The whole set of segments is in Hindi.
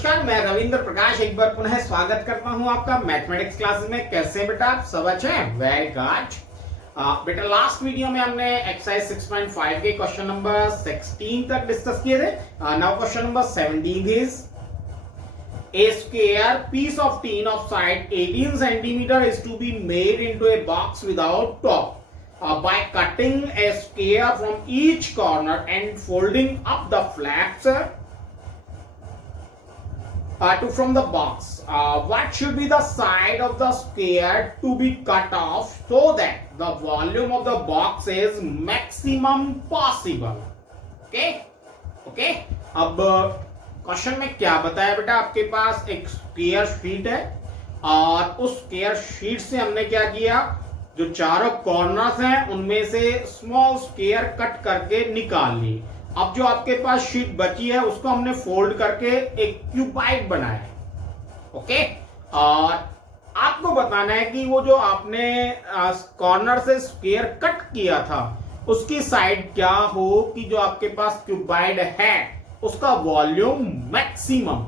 नमस्कार, मैं रविंद्र प्रकाश एक बार पुनः स्वागत करता हूं आपका मैथमेटिक्स क्लासेस में। कैसे बेटा आप सब अच्छे हैं? Very good. बेटा लास्ट वीडियो में हमने एक्सरसाइज 6.5 के क्वेश्चन नंबर 16 तक डिस्कस किए थे। Now question number 17 is a square piece of tin of side 18 centimeter is to be made into a box without top by cutting a square from each corner and folding up the flaps from the box. What should be the side of the square to be cut off so that the volume of the box is maximum possible? Okay. अब क्वेश्चन में क्या बताया बेटा, आपके पास एक स्क्वायर शीट है और उस स्क्वायर शीट से हमने क्या किया, जो चारों कॉर्नर्स हैं उनमें से स्मॉल स्क्वायर कट करके निकाल लिए। अब जो आपके पास शीट बची है उसको हमने फोल्ड करके एक क्यूबाइड बनाया है। ओके, और आपको बताना है कि वो जो आपने कॉर्नर से स्क्वायर कट किया था उसकी साइड क्या हो कि जो आपके पास क्यूबाइड है उसका वॉल्यूम मैक्सिमम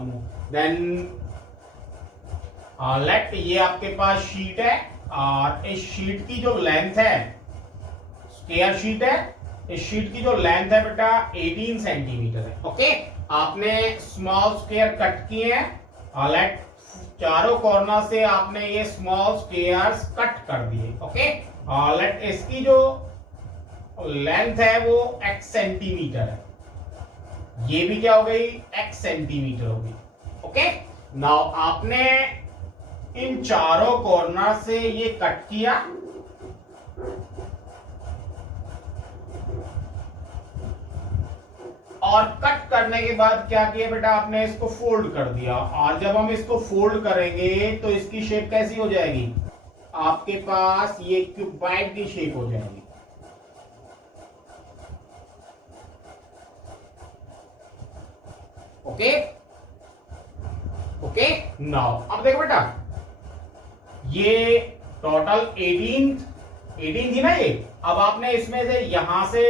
हो। देन लेट ये आपके पास शीट है और इस शीट की जो लेंथ है, स्क्वायर शीट है, इस शीट की जो लेंथ है बेटा 18 सेंटीमीटर है। ओके, आपने स्मॉल स्क्वायर कट किए हैं और लेट चारों कॉर्नर से आपने ये स्मॉल स्क्वायर्स कट कर दिए। ओके, और लेट इसकी जो लेंथ है वो x सेंटीमीटर है, ये भी क्या हो गई, x सेंटीमीटर हो गई। ओके, नाउ आपने इन चारों कॉर्नर से ये कट किया और कट करने के बाद क्या किया बेटा, आपने इसको फोल्ड कर दिया। और जब हम इसको फोल्ड करेंगे तो इसकी शेप कैसी हो जाएगी, आपके पास ये क्यूबाइड की शेप हो जाएगी। ओके, नाउ अब देखो बेटा, ये टोटल 18 थी ना ये। अब आपने इसमें से यहां से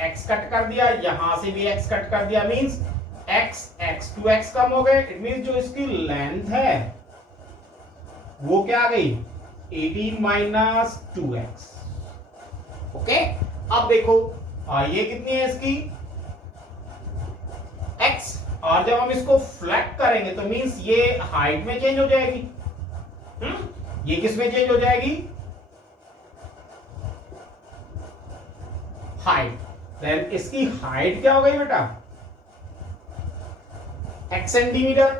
x कट कर दिया, यहां से भी x कट कर दिया, मींस x 2x कम हो गए। इट मींस जो इसकी लेंथ है वो क्या आ गई, 18 माइनस 2x। ओके, अब देखो ये कितनी है इसकी, x, और जब हम इसको फ्लैट करेंगे तो मींस ये हाइट में चेंज हो जाएगी। ये किस में चेंज हो जाएगी, हाइट। देन इसकी हाइट क्या हो गई बेटा, x सेंटीमीटर,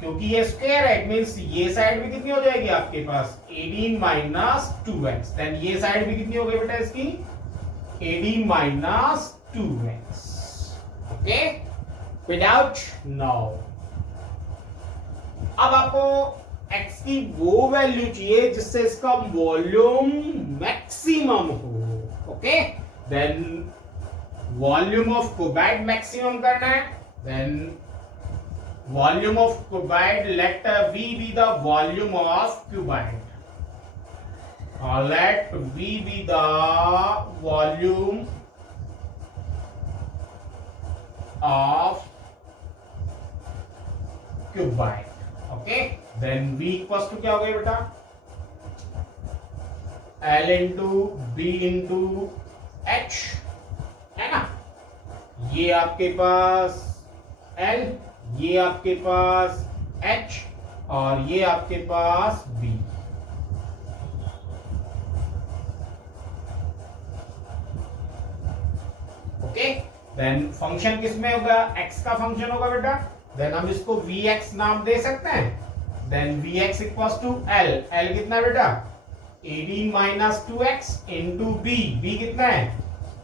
क्योंकि ये स्क्वायर है। इट मींस ये साइड भी कितनी हो जाएगी आपके पास, 18 माइनस 2x। देन ये साइड भी कितनी हो गई बेटा इसकी, 18 minus 2x। Okay, without now अब आपको x की वो वैल्यू चाहिए जिससे इसका वॉल्यूम मैक्सिमम हो। Okay, then volume of cuboid maximum करना है। Then volume of cuboid, let v be the volume of cuboid, और let v be the volume of cuboid. Okay, then v equals to क्या हो गया बेटा, L into B into H, है ना। ये आपके पास L, ये आपके पास H और ये आपके पास B। ओके, देन फंक्शन किसमें होगा, x का फंक्शन होगा बेटा। देन हम इसको vx नाम दे सकते हैं। Then vx equals to L कितना बेटा, 18 माइनस 2x इंटू b कितना है,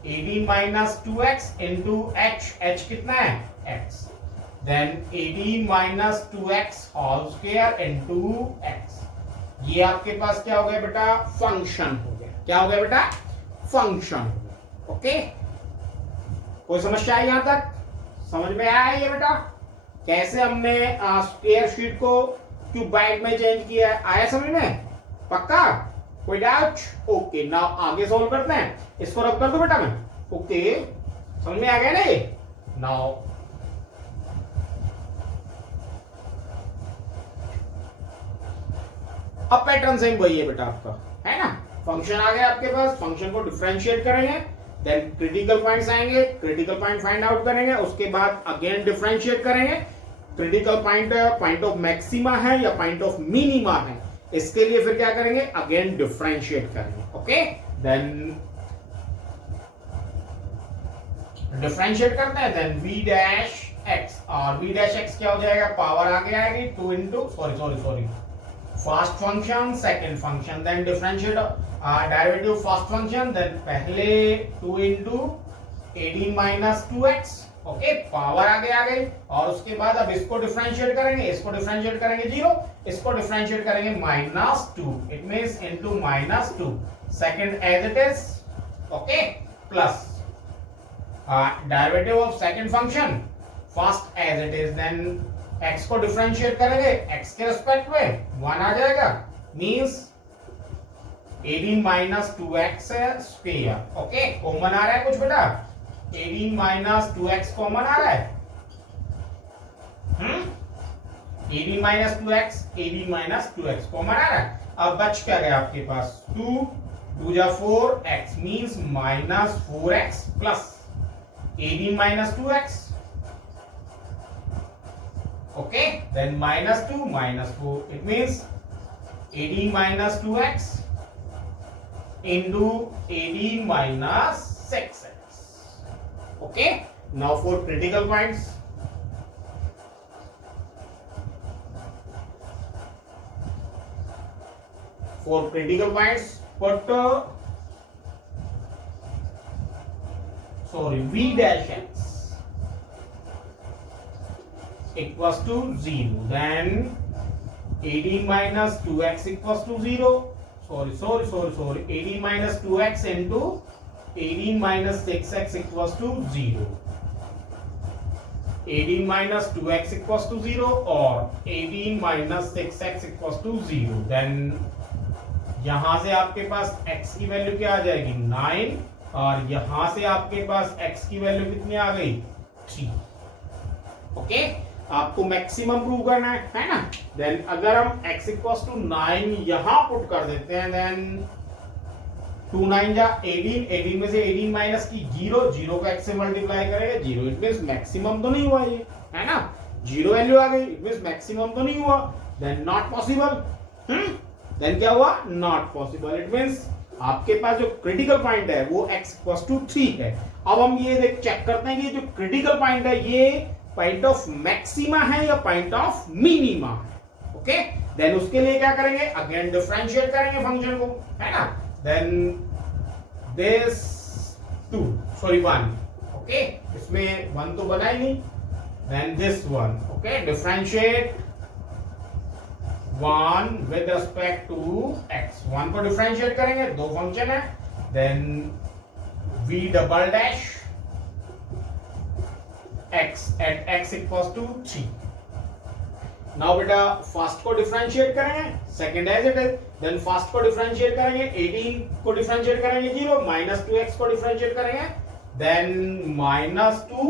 18 माइनस 2x इंटू h कितना है, x। Then 18 minus 2x whole square into x। ये आपके पास क्या हो गया बेटा, फंक्शन हो गया। क्या हो गया बेटा, फंक्शन हो गया। ओके, कोई समस्या है यहां तक, समझ में आया ये बेटा, कैसे हमने स्क्वायर शीट को क्यूबाइड में चेंज किया है, आया समझ में, पक्का, कोई डाउट? ओके, नाउ आगे सॉल्व करते हैं। इसको रब कर दो बेटा मैं। ओके, समझ में आ गया ना ये? नाउ अब पैटर्न सेम वही है बेटा आपका, है ना। फंक्शन आ गया आपके पास, फंक्शन को डिफरेंशिएट करेंगे, देन क्रिटिकल पॉइंट्स आएंगे, क्रिटिकल पॉइंट फाइंड आउट करेंगे, उसके बाद अगेन डिफरेंशिएट करेंगे। Critical point point of maxima है या पॉइंट ऑफ मिनिमा है, इसके लिए फिर क्या करेंगे, अगेन डिफरेंशिएट करेंगे। ओके, देन डिफरेंशिएट करते हैं, देन v डैश x, और v डैश x क्या हो जाएगा, पावर आगे आएगी 2 into sorry first function second function, then differentiate derivative first function, then पहले 2 into 18 minus 2x। Okay, power आगे आ गई, और उसके बाद अब इसको डिफरेंशिएट करेंगे, इसको डिफरेंशिएट करेंगे 0, इसको डिफरेंशिएट करेंगे -2, it means into -2 second as it is. Okay, plus derivative of second function first as it is, then x को डिफरेंशिएट करेंगे x के रिस्पेक्ट में 1 आ जाएगा, means 18 minus 2x square. Okay, common आ रहा है कुछ बेटा, 18 माइनस 2x कॉमन आ रहा है, 18 minus 2x, 18 minus 2x common आ रहा है। अब बच क्या गया आपके पास, 2 जा 4x means -4x plus 18 minus 2x। Okay, then -2 -4, it means 18 minus 2x into 18 minus 6x. Okay, now for critical points. For critical points, put v dash x equals to 0, then 18 minus 2x equals to 0, sorry 18 minus 2x into 18 minus 6x equals to 0, 18 minus 2x equals to 0 और 18 minus 6x equals to 0, then यहां से आपके पास x की वैल्यू क्या आ जाएगी 9, और यहां से आपके पास x की वैल्यू कितनी आ गई 3। ओके, आपको मैक्सिमम प्रूव करना है ना। देन अगर हम x इक्वल्स टू 9 यहां पुट कर देते हैं, देन 2 9 जा 18, 18 में से 18 माइनस की 0 को x से मल्टीप्लाई करेंगे 0, इट मींस मैक्सिमम तो नहीं हुआ ये, है ना, 0 वैल्यू आ गई, इट मींस मैक्सिमम तो नहीं हुआ, देन नॉट पॉसिबल। देन क्या हुआ, नॉट पॉसिबल, इट मींस आपके पास जो क्रिटिकल पॉइंट है वो x इक्वल्स टू 3 है। अब हम ये चेक करते हैं कि जो क्रिटिकल पॉइंट है ये पॉइंट ऑफ मैक्सिमा है या पॉइंट ऑफ मिनिमा है। ओके, देन उसके लिए क्या करेंगे, अगेन डिफरेंशिएट करेंगे फंक्शन को, है ना, देन दिस 1, ओके, इसमें 1 तो बना ही नहीं, then this 1, okay, differentiate 1 with respect to x, 1 को डिफरेंशिएट करेंगे, दो फंक्शन है, then v double dash x at x equals to 3। Now बेटा फर्स्ट को डिफरेंशिएट करेंगे, second as it is, then first को डिफरेंशिएट करेंगे 18 को डिफरेंशिएट करेंगे 0, -2x को डिफरेंशिएट करेंगे, then -2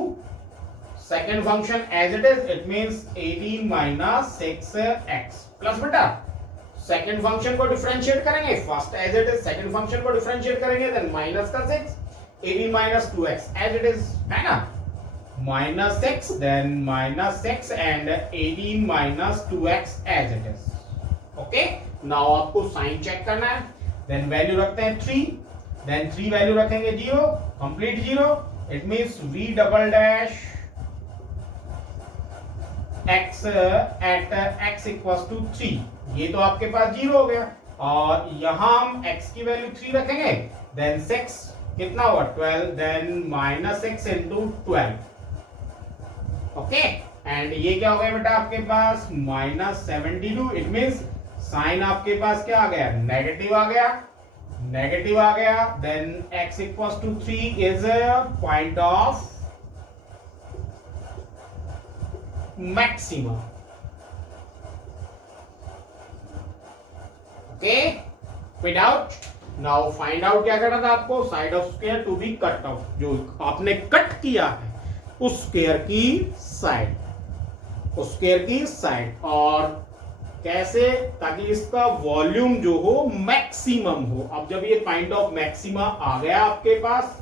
second function as it is, it means 18 minus 6x plus बेटा सेकंड फंक्शन को डिफरेंशिएट करेंगे, first as it is, second function को डिफरेंशिएट करेंगे, देन माइनस का 6, 18 minus 2x as it is, है ना, -6, then -6 and 18 minus 2x as it is। Okay, now आपको साइन चेक करना है, देन वैल्यू रखते हैं 3, देन 3 वैल्यू रखेंगे 0, complete 0, it means v double dash x at x equals to 3, ये तो आपके पास 0 हो गया, और यहां हम x की वैल्यू 3 रखेंगे, देन 6 कितना हुआ 12, देन -6 into 12। ओके, एंड ये क्या हो गया बेटा आपके पास -72, इट मींस साइन आपके पास क्या आ गया, नेगेटिव आ गया, then x equals to 3 is point of maximum. Okay, fit out. Now find out क्या करना था आपको, side of square to be cut off, जो आपने कट किया है उस स्क्वायर की साइड, उस स्क्वायर की साइड। और कैसे? ताकि इसका वॉल्यूम जो हो मैक्सिमम हो। अब जब ये पॉइंट ऑफ मैक्सिमा आ गया आपके पास,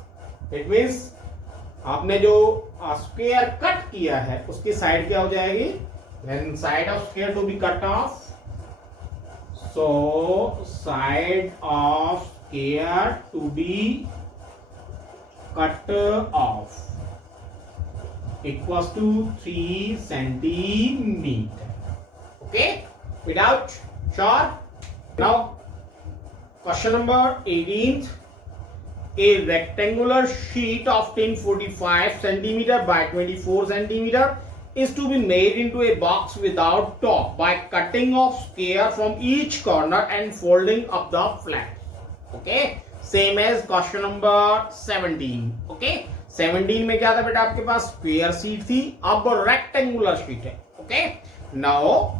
इट मींस आपने जो स्क्वायर कट किया है उसकी साइड क्या हो जाएगी? When side of square to be cut off, so side of square to be cut off equals to 3 centimeter. Okay, without sure. Now question number 18th. A rectangular sheet of 1045 centimeter by 24 centimeter is to be made into a box without top by cutting off square from each corner and folding up the flat. Okay, same as question number 17. Okay, 17 में क्या था बेटा आपके पास? स्क्वायर शीट थी, अब रेक्टेंगुलर शीट है। Okay, now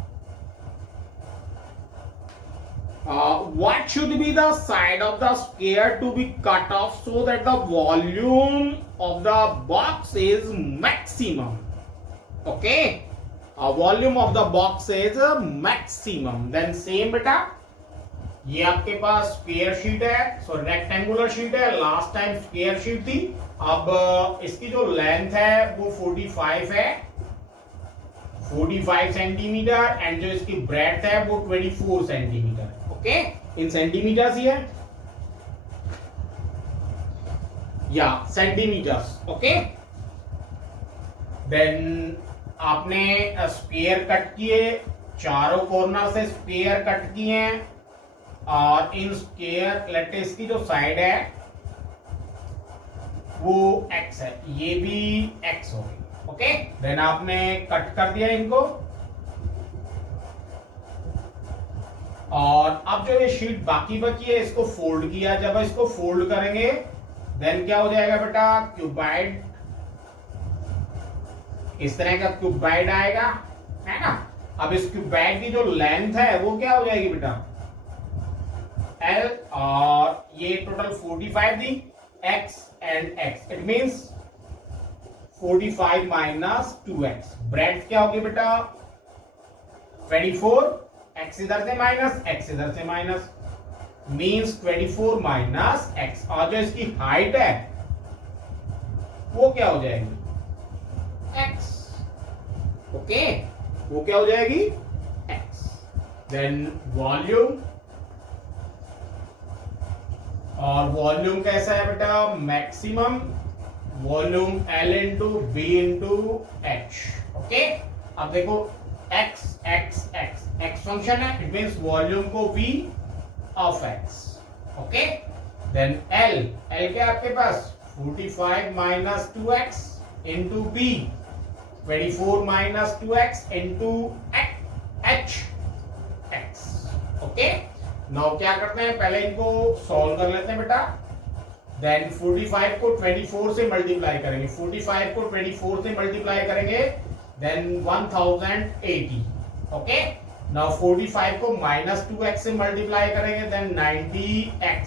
what should be the side of the square to be cut off so that the volume of the box is maximum? Okay, volume of the box is maximum. Then same बेटा, ये आपके पास स्क्वायर शीट है, सो रेक्टेंगुलर शीट है, लास्ट टाइम स्क्वायर शीट थी। अब इसकी जो लेंथ है वो 45 है, 45 सेंटीमीटर, एंड जो इसकी ब्रेड्थ है वो 24 सेंटीमीटर। ओके, इन सेंटीमीटर्स ही है या सेंटीमीटर्स। ओके, देन आपने स्क्वायर कट किए, चारों कॉर्नर से स्क्वायर कट किए हैं, और इन स्क्वायर लेट इसकी जो साइड है वो x है, ये भी x होगी। ओके, देन आपने कट कर दिया इनको, और अब जो ये शीट बाकी बची है इसको फोल्ड किया। जब इसको फोल्ड करेंगे देन क्या हो जाएगा बेटा? क्यूबाइड, इस तरह का क्यूबाइड आएगा, है ना। अब इस क्यूबाइड की जो लेंथ है वो क्या हो जाएगी बेटा? L, और ये total 45 the, x and x, it means 45 minus 2x। Breadth क्या होगी बेटा? 24, x इधर से माइनस, x इधर से माइनस, मींस 24 माइनस x। और जो इसकी हाइट है वो क्या हो जाएगी? x। ओके, वो क्या हो जाएगी? x। देन वॉल्यूम, और वॉल्यूम कैसा है बेटा? Maximum volume L into B into H. Okay, अब देखो x x x x function है, इट मींस वॉल्यूम को v of x। Okay, then L, L क्या आपके पास? 45 minus 2x into b, 24 minus 2x into h x। Okay, now क्या करते हैं? पहले इनको सॉल्व कर लेते हैं बेटा। देन 45 को 24 से मल्टीप्लाई करेंगे, 45 को 24 से मल्टीप्लाई करेंगे, देन 1080। ओके, नाउ 45 को माइनस 2x से मल्टीप्लाई करेंगे, देन 90x।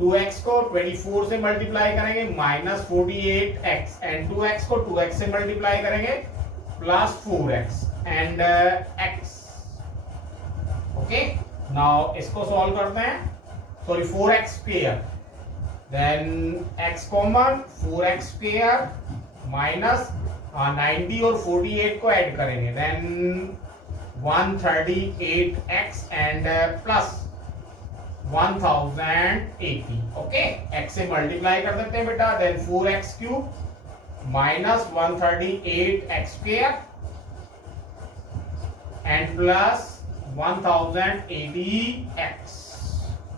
2x को 24 से मल्टीप्लाई करेंगे, माइनस 48x, एंड 2x को 2x से मल्टीप्लाई करेंगे, plus 4x and x। Okay, now इसको सॉल्व करते हैं। Sorry, 4x square, then x common, 4x square minus 90 और 48 को ऐड करेंगे, then 138x and plus 1080। Okay, x से मल्टीप्लाई कर देते हैं बेटा, then 4x cube minus 138x square and plus 1080x।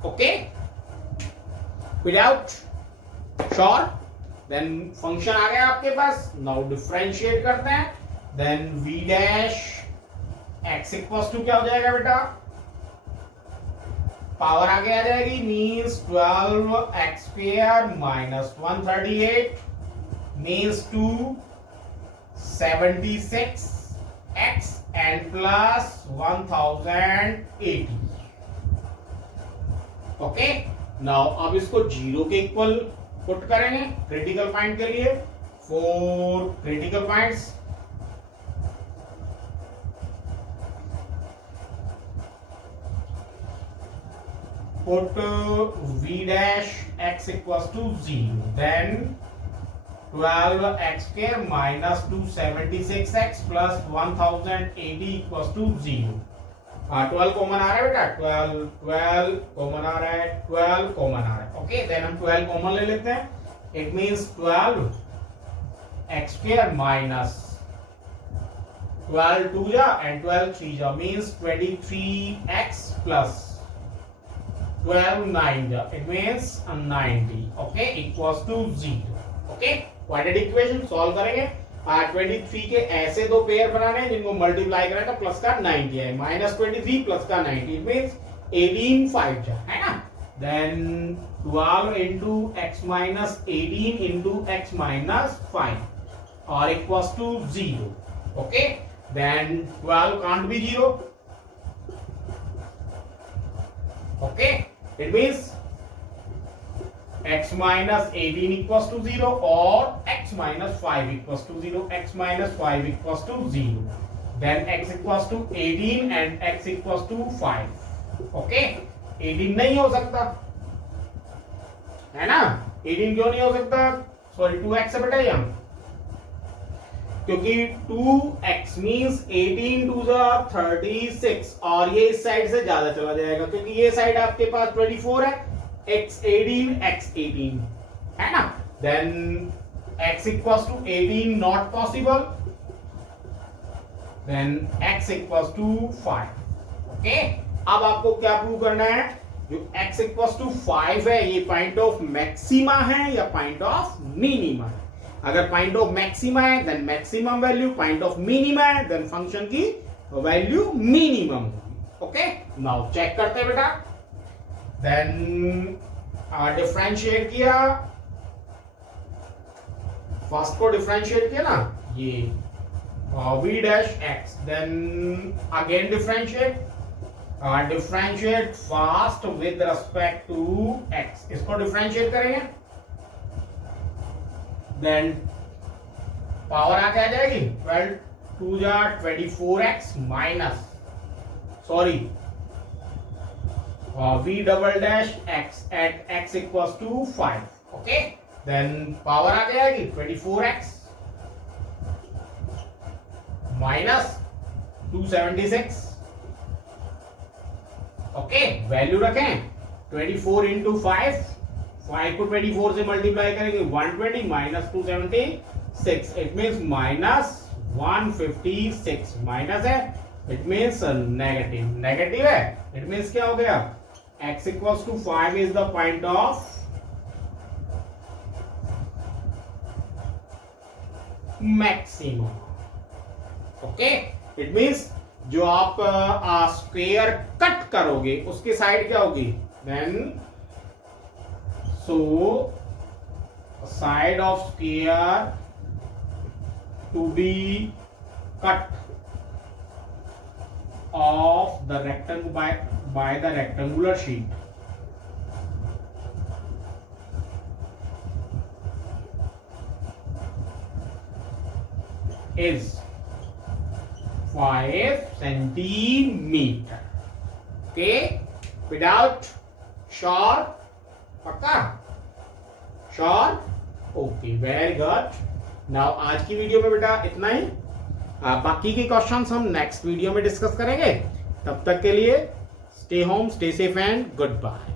okay, without sure, then function आ गया आपके पास। नाउ डिफरेंशिएट करते हैं, then v dash x equals to क्या हो जाएगा बेटा? पावर आगे आ जाएगी, means 12x square minus 138 means 276x and plus 1080। Okay, now अब इसको जीरो के इक्वल पुट करेंगे क्रिटिकल पॉइंट के लिए। 4 critical points. Put v dash x equals to 0. Then 12x square minus 276x plus 1080 equals to 0. 12 common आ रहा है बेटा, 12 कॉमन आ रहा है, 12 कॉमन आ रहा है. ओके, देन हम 12 कॉमन ले लेते हैं. It means 12x square minus 12 2 जा एंड 12 3 जा मीन्स 23x प्लस 12 9 जा, it means 90. Okay, equals to 0. Okay, quadratic equation solve करेंगे. 23 के ऐसे दो पेयर बनाने हैं जिनको मल्टीप्लाई करें तो प्लस का 90 है. माइनस 23 प्लस का 90 मीन्स 18 5 जा, है ना. Then 12 into x minus 18 into x minus 5 और equals to 0. Okay, then 12 can't be 0. Okay, it means x minus 18 equals to 0 or x minus 5 equals to 0. x minus 5 equals to 0. Then x equals to 18 and x equals to 5. Okay? 18 नहीं हो सकता, है ना. 18 क्यों नहीं हो सकता? सॉरी 2x है बेटा यहाँ, क्योंकि 2x मीन्स 18 2 36 और ये इस साइड से ज्यादा चला जाएगा क्योंकि ये साइड आपके पास 24 है. x 18 है ना. Then x equals to 18 not possible. Then x equals to 5. Okay, अब आपको क्या प्रूव करना है? जो x इक्वल्स टू 5 है ये पॉइंट ऑफ मैक्सिमा है या पॉइंट ऑफ मिनिमा है. अगर पॉइंट ऑफ मैक्सिमा है then maximum value, point of minima है देन फंक्शन की value minimum. Okay, now check करते हैं बेटा. देन डिफरेंशिएट किया, फर्स्ट को डिफरेंशिएट किया ना ये v dash x. Then again differentiate first with respect to x. इसको डिफरेंशिएट करेंगे देन पावर आके आ जाएगी 12 2 जा 24x minus sorry v double dash x at x equals to 5. Okay, then power आ जाएगी 24x minus 276. Okay, वैल्यू रखें 24 into 5 को 24 से मल्टीप्लाई करेंगे 120 minus 276. It means minus 156. Minus है इट मीन्स नेगेटिव. नेगेटिव है इट मीन्स क्या हो गया? x equals to 5 is the point of maximum. Okay, it means जो आप स्क्वायर कट करोगे उसकी साइड क्या होगी? Then so side of square to be cut of the rectangle by the rectangular sheet is 5 centimeter. Okay, without sure, पक्का sure. Okay, very good. Now आज की वीडियो में बेटा इतना ही. बाकी के क्वेश्चंस हम नेक्स्ट वीडियो में डिस्कस करेंगे. तब तक के लिए stay home, stay safe and good bye.